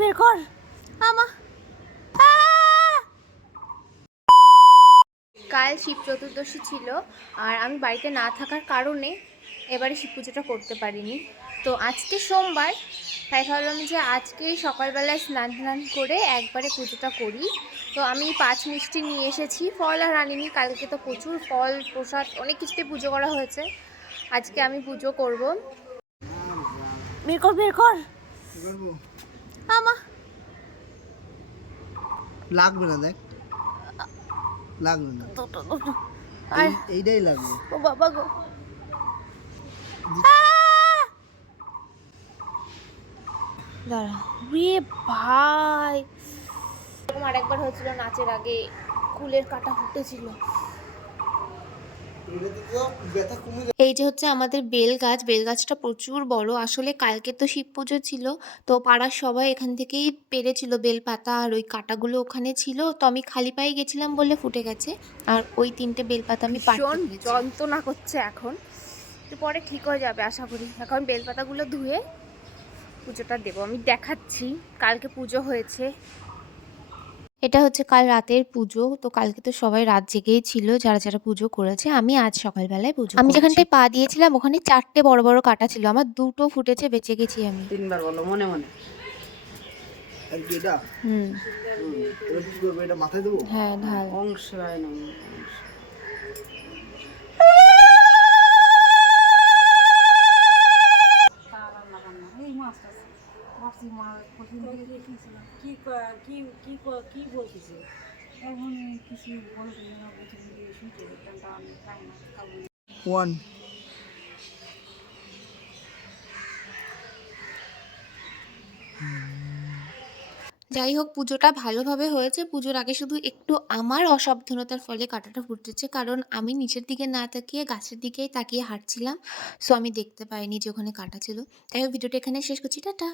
বের কর আমা। কাল শিব চতুর্দশী ছিল আর আমি বাড়িতে না থাকার কারণে এবারে শিব পুজোটা করতে পারিনি। তো আজকে সোমবার, তাই ভাবলাম যে আজকেই সকালবেলায় স্নান টান করে একবারে পুজোটা করি। তো আমি 5 মিষ্টি নিয়ে এসেছি, ফল আর আনিনি। কালকে তো প্রচুর ফল প্রসাদ অনেক কিছুতে পুজো করা হয়েছে, আজকে আমি পুজো করব। বের কর আমা। লাগবে না, দেখ লাগবে না, এইটাই লাগবে। ও বাবা গো, দাঁড়া রে ভাই। এরকম আরেকবার হয়েছিল নাচের আগে, কুলের কাটা ফুটেছিল। এই যে হচ্ছে আমাদের বেল গাছ, বেল গাছটা প্রচুর বড়। আসলে কালকে তো শিব পুজো ছিল, তো পাড়ার সবাই এখান থেকেই পেরেছিল বেল পাতা, আর ওই কাটাগুলো ওখানে ছিল। তো আমি খালি পায়ে গেছিলাম বলে ফুটে গেছে, আর ওই 3টে বেল পাতা আমি ভীষণ যন্ত্রণা করছে এখন, একটু পরে ঠিক হয়ে যাবে আশা করি। এখন বেল পাতাগুলো ধুয়ে পুজোটা দেবো, আমি দেখাচ্ছি। কালকে পুজো হয়েছে, এটা হচ্ছে কাল রাতের পুজো। তো কালকে তো সবাই রাত জেগেই ছিল যারা যারা পুজো করেছে। আমি আজ সকালবেলায় পুজো আমি যেখানটায় পা দিয়েছিলাম ওখানে 4টে বড় বড় কাটা ছিল, আমার 2টো ফুটেছে, বেঁচে গেছি আমি। 3বার বলো মনে মনে। আর কি এটা? এটা কি করবে? এটা মাথায় দেবো? হ্যাঁ ঢাল। অংশরায় নমঃ। কি বলতেছে এখন কিছু বলতে না বলতে শুনতে আমি পাই না। 1 যাই হোক, পুজোটা ভালোভাবে হয়েছে। পুজোর আগে শুধু একটু আমার অসাবধানতার ফলে কাঁটাটা ফুটেছে, কারণ আমি নিচের দিকে না তাকিয়ে গাছের দিকেই তাকিয়ে হাঁটছিলাম। সো আমি দেখতে পাইনি যে ওখানে কাঁটা ছিল। তাই হোক, ভিডিওটা এখানে শেষ করছি, টাটা।